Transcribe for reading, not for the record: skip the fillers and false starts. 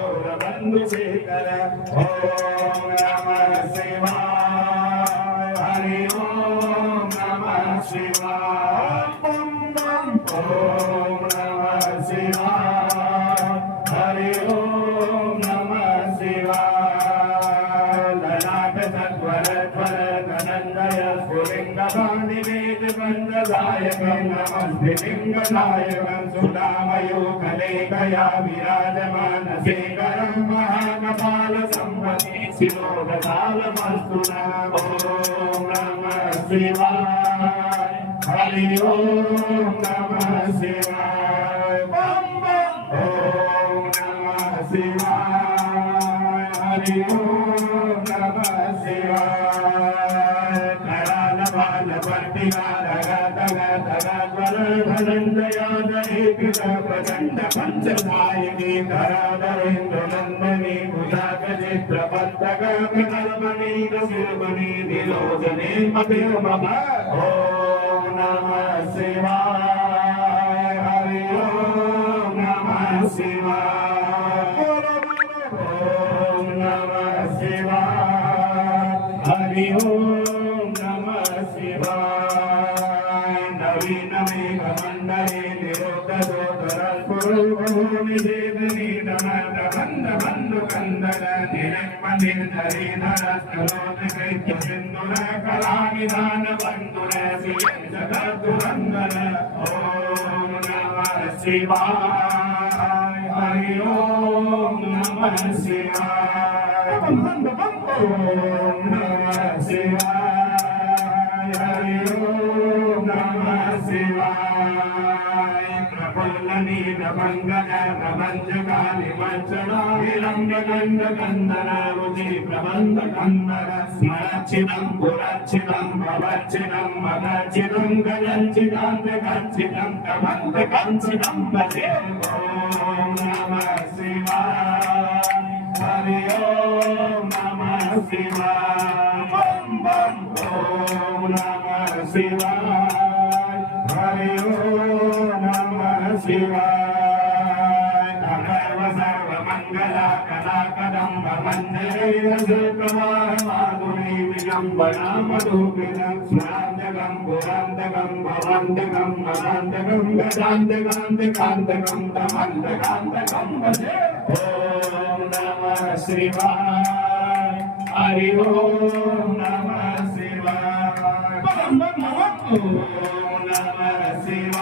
ोरबंधुशेखर ओम नमः शिवाय हरि ओम नमः शिवाय ओम नमः शिवाय हरि ओम नमः शिवाय ललाट सत्वर ध्वर धनंजय स्फुलिंगवाणि वेद बंधदायकं नमस्ते लिंगनायकं सुदामयो कलेकया विराजमान शेखरं महाकपाल संवति शिरोधकालमस्तु ओम नमः शिवाय हरि ओम नमः शिवाय बम बम ओम नमः शिवाय हरि ओम नमः शिवाय कराल बाल वर्तिका प्रचंड पंचदायिनी धराधरेन्द्र नंदनी भुजागचित्रबद्धक विकल्पनी शिल्पनी निरोधने मते मम ओम नमः शिवाय हरि ओम नमः शिवाय ओम नमः शिवाय हरि ओम नमः शिवाय नवीन मेघ मंडले शिवाय हरि ओम नमः शिवाय ओम नमः शिवाय हरि ओम नमः शिवाय प्रफुल्लनी नमंगल प्रबंधकाली मंचना विलंब गंध कंदन रुचि प्रबंध कंदन स्मरचिदं पुरचिदं भवचिदं मदचिदं गजचिदं गच्छिदं कमंद कंचिदं भजे ओम नमः शिवाय हरि ओम नमः शिवाय बम बम ओम नमः शिवाय हरि ओम नमः शिवाय अकर्व सर्व मंगल कला कदम्ब मंजरेण सुप्रवाह माधुरी विलंबना मधुगिरं स्नान्दकं पुरान्दकं भवन्दकं भवान्दकं गदान्दकान्तकान्तकं तमन्दकान्तकं भजे ओम नमः शिवाय हरि ओम नमः शिवाय ओम नमः शिवाय